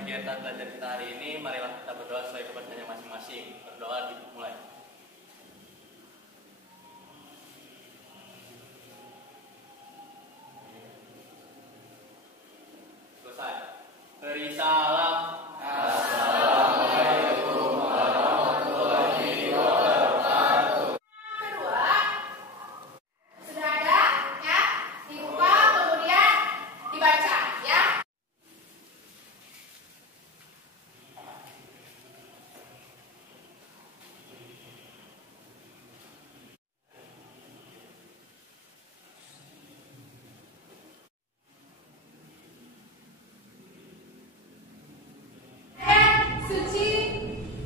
kegiatan belajar kita hari ini, marilah kita berdoa sesuai kepercayaan masing-masing. Berdoa dimulai. Selesai. Beri salam. Assalamualaikum warahmatullahi wabarakatuh. Kedua, sudah ada ya, dibuka kemudian dibaca ya. Suci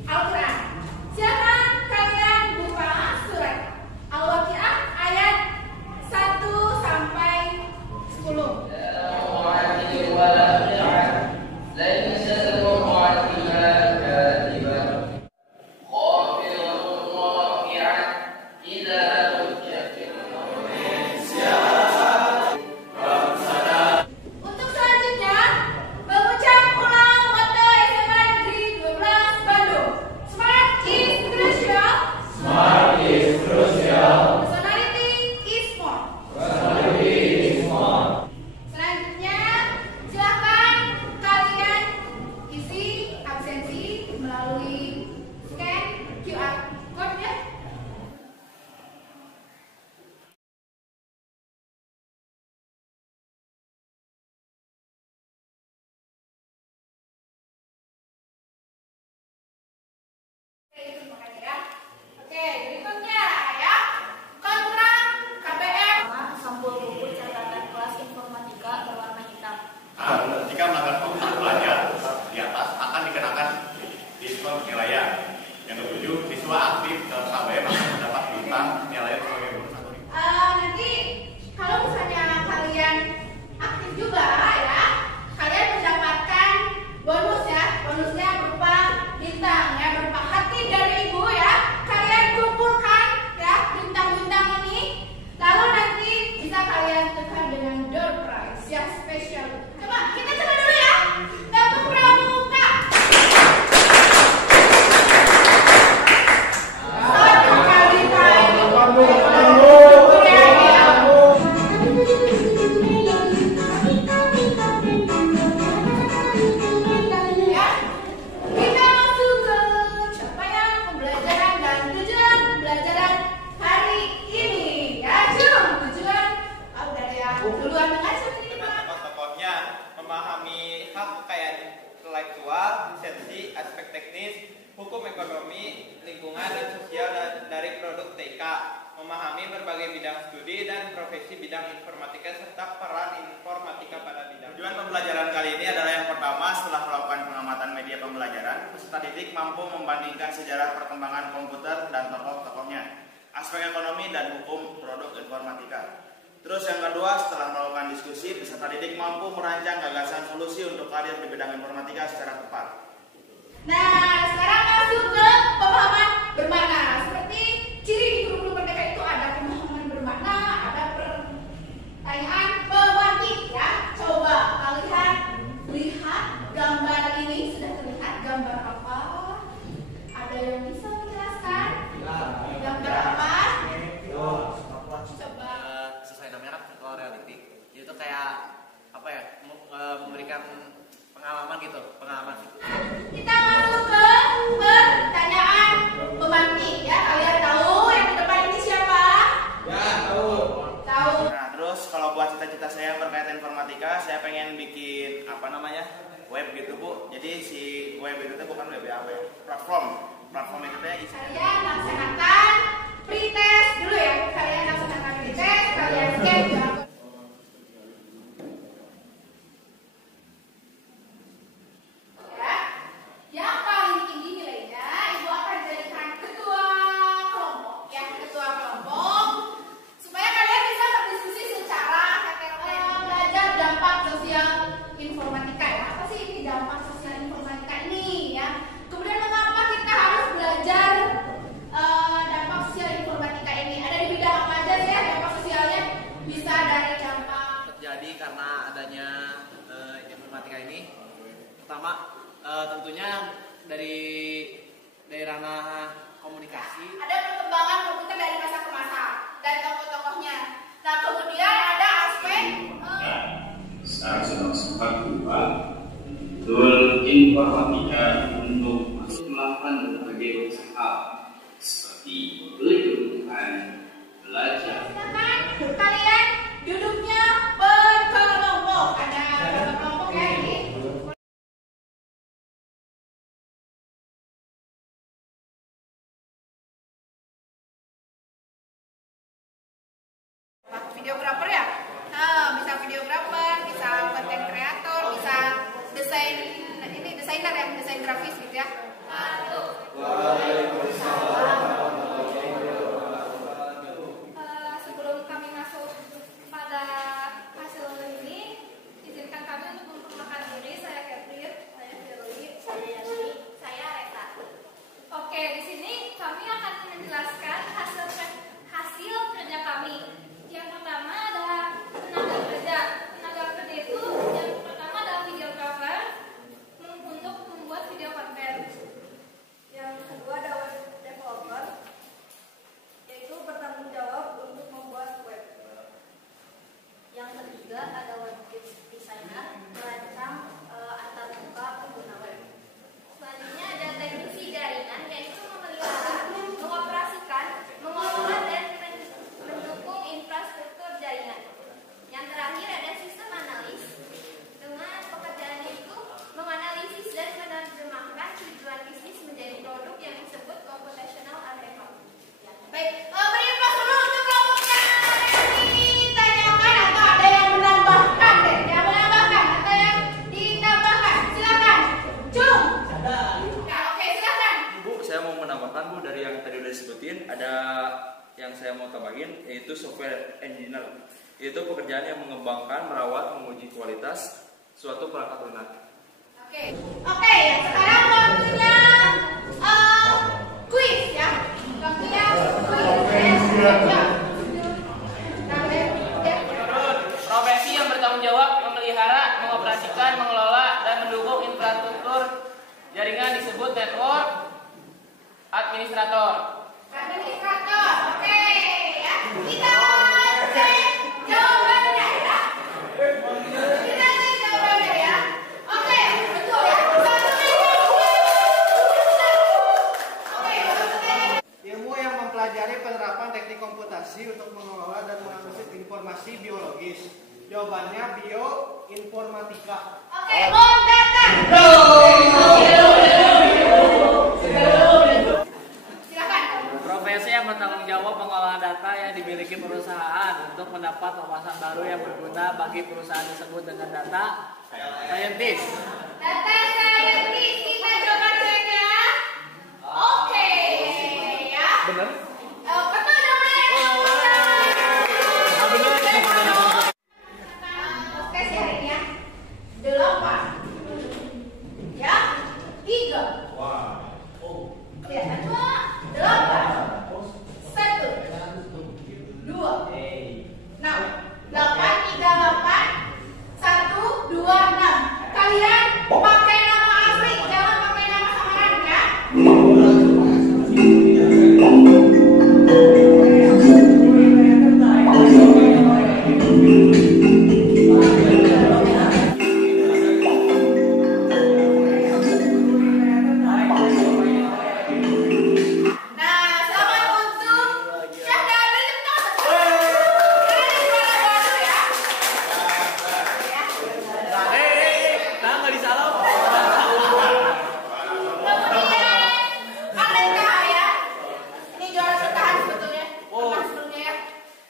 Al-Quran. Silakan kalian buka surat Al-Waqiah ayat 1 sampai 10. Untuk selanjutnya, mengucap ulang motto SMA Negeri 12 Bandung. Smart is crucial. Personality is more. Selanjutnya, silakan kalian isi absensi melalui scan QR code ya. Terima kasih ya. Oke, berikutnya ya. Kurang KBM. Sampul buku catatan kelas informatika berwarna hitam. Jika melanggar komentar pelajar di atas akan dikenakan diskon penilaian. Yang ketujuh, siswa aktif dalam KBM akan mendapat bintang nilai sebagai bonus atau Nanti kalau misalnya kalian aktif juga ya, kalian mendapatkan bonus ya. Bonusnya berupa bintang ya, berupa hati dari ibu ya. Kalian kumpulkan ya bintang-bintang ini, lalu nanti bisa kalian tekan dengan door prize yang spesial. Coba kita coba dulu ya. Dapur pramuka. Satu kali kain. Ya, kita masuk ke capaian pembelajaran dan tujuan pembelajaran hari ini. Ya, tujuan dari yang duluan mengajar ini Pak. Tokoh-tokohnya memahami hak kekayaan intelektual, lisensi, aspek teknis, hukum ekonomi, lingkungan dan sosial dari produk TK, memahami berbagai bidang studi dan profesi bidang informatika serta peran informatika pada bidang. Tujuan pembelajaran kali ini adalah yang pertama, setelah melakukan pengamatan media pembelajaran, peserta didik mampu membandingkan sejarah perkembangan komputer dan tokoh-tokohnya, aspek ekonomi dan hukum produk informatika. Terus yang kedua, setelah melakukan diskusi, peserta didik mampu merancang gagasan solusi untuk karir di bidang informatika secara tepat. Nah, sekarang masuk ke pemahaman bermakna. Seperti ciri di kurikulum merdeka itu ada pemahaman bermakna, ada pertanyaan pemantik ya. Coba kalian lihat gambar ini, sudah terlihat gambar apa? Ada yang bisa menjelaskan? Gambar apa? Coba. Sesuai namanya kan virtual reality. Itu kayak apa ya? Memberikan pengalaman gitu, pengalaman. Kita masuk ke pertanyaan pemantik ya. Kalian tahu yang di depan ini siapa? Ya, tahu. Tahu. Nah, terus kalau buat cita-cita saya berkaitan informatika, saya pengen bikin web gitu Bu. Jadi si web itu tuh bukan web apa ya? Platform itu tuh isinya. Kalian laksanakan pretest dulu ya. Kalian laksanakan pretest, kalian scan QR code. Ya. Yang paling tinggi nilainya, Ibu akan jadikan ketua kelompok ya, ketua kelompok supaya kalian bisa berdiskusi secara belajar dampak sosial informatika ya. Apa sih ini dampak sosial informatika ini ya? Kemudian mengapa kita harus belajar dampak sosial informatika ini? Ada di bidang apa aja sih ya dampak sosialnya? Bisa tentunya dari ranah komunikasi. Ada perkembangan komputer dari masa ke masa dan tokoh-tokohnya. Nah, kemudian ada aspek sekarang sedang sempat berubah tool informatika untuk masuk melakukan berbagai usaha seperti kehidupan belajar. silakan kalian duduknya berkelompok. Ada kelompok ya ini. Videografer ya? Nah, bisa videografer, bisa content creator, bisa desainer ya, desain grafis gitu ya. Sebelum kami masuk pada hasil ini, izinkan kami untuk memperkenalkan diri. Saya Catherine, saya Firly, saya Yani, saya Reta. Oke, di sini kami akan menjelaskan hasil kerja kami. Yang pertama adalah tenaga kerja. Tenaga kerja itu yang pertama adalah videographer untuk membuat video konten. Yang kedua ada web developer, yaitu bertanggung jawab untuk membuat web. Yang ketiga ada web designer, merancang antarmuka pengguna web. Selanjutnya ada teknisi jaringan, yaitu memelihara, mengoperasikan, mengelola dan mendukung infrastruktur jaringan. Yang terakhir ada sistem analis, dengan pekerjaannya itu menganalisis dan menerjemahkan tujuan bisnis menjadi produk yang disebut computational algorithm. Baik, beri aplaus dulu untuk kelompoknya yang ditanyakan atau ada yang menambahkan deh, yang menambahkan atau yang ditambahkan. Silakan, Cung. Ya, oke, silakan. Bu, saya mau menambahkan Bu dari yang tadi udah disebutin, ada yang saya mau tambahin yaitu software engineer. Itu pekerjaan yang mengembangkan, merawat, menguji kualitas suatu perangkat lunak. Oke, sekarang waktunya kuis ya. Waktunya kuis. Ya. Profesi yang bertanggung jawab memelihara, mengoperasikan, mengelola, dan mendukung infrastruktur jaringan disebut network administrator. Administrator, oke ya. Kita cek jawabannya ya. Kita cek jawabannya ya. Oke, betul ya. Oke, Ilmu yang mempelajari penerapan teknik komputasi untuk mengelola dan menganalisis informasi biologis. Jawabannya bioinformatika. oke, Montatan. Silakan. Profesi yang bertanggung jawab mengolah data yang dimiliki perusahaan untuk mendapat wawasan baru yang berguna bagi perusahaan tersebut dengan data scientist. Data scientist, kita coba cek ya. Oke, ya. Bener? Betul dong ya. Oke, sih hari ini ya. 8. Ya. 3. Kelihatan cuma 8. 1. 2. 6. 8, 3, 8. 1, 2, 6. Kalian pakai nama asli, jangan pakai nama samaran ya. Nah, selamat untuk Syahda. Beri tepuk tangan. Ini suara baru ya. Nah, nggak disalah. Kemudian Aleka ya. Ini juara bertahan sebetulnya. Pernah sebelumnya ya.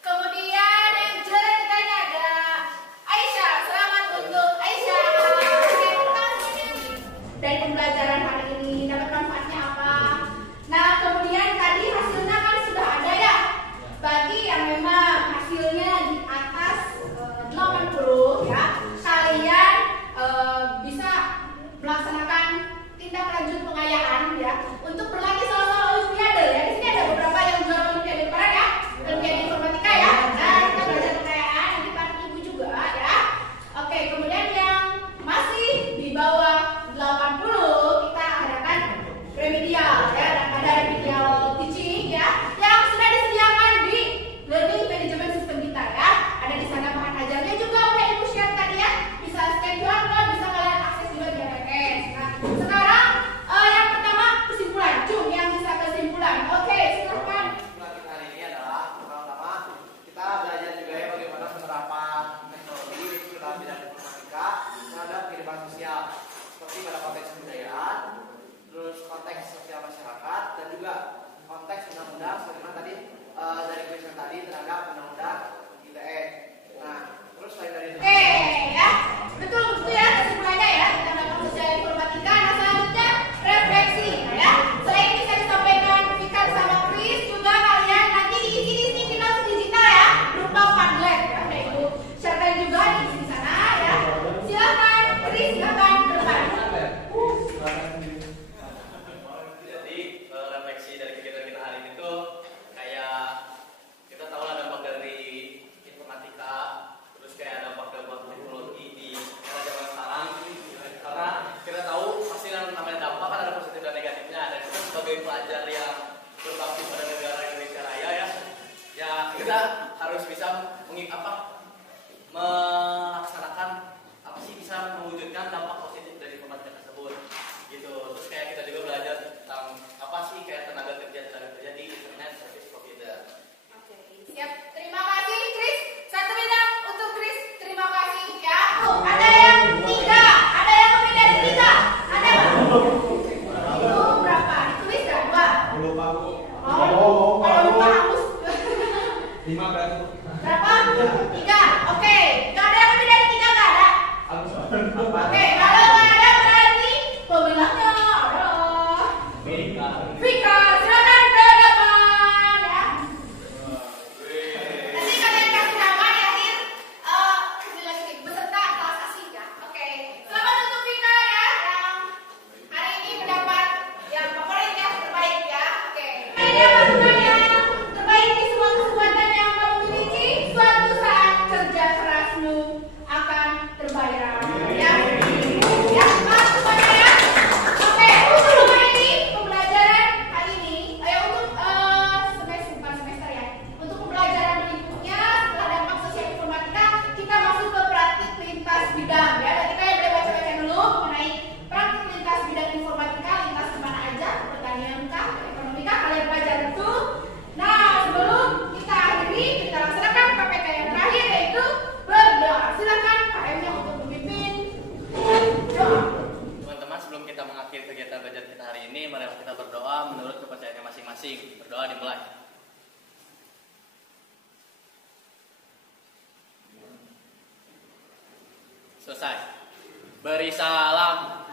Kemudian yang juara ketiganya ada Aisyah. Selamat untuk Aisyah. Oke, tepuk tangan semuanya. Dari pembelajaran hari ini dapat manfaatnya apa? Nah, kemudian tadi hasilnya kan sudah ada ya. Bagi yang memang hasilnya di atas 80 ya, kalian bisa melaksanakan tindak lanjut pengayaan ya untuk berlatih soal-soal olimpiade ya. Di sini ada beberapa yang juara olimpiade kemarin ya, olimpiade informatika ya. Nah, kita belajar pengayaan nanti part ibu juga ya. Oke, kemudian yang masih di bawah 80 kita mengakhiri kegiatan belajar kita hari ini, mari kita berdoa menurut kepercayaannya masing-masing. Berdoa dimulai. Selesai. Beri salam.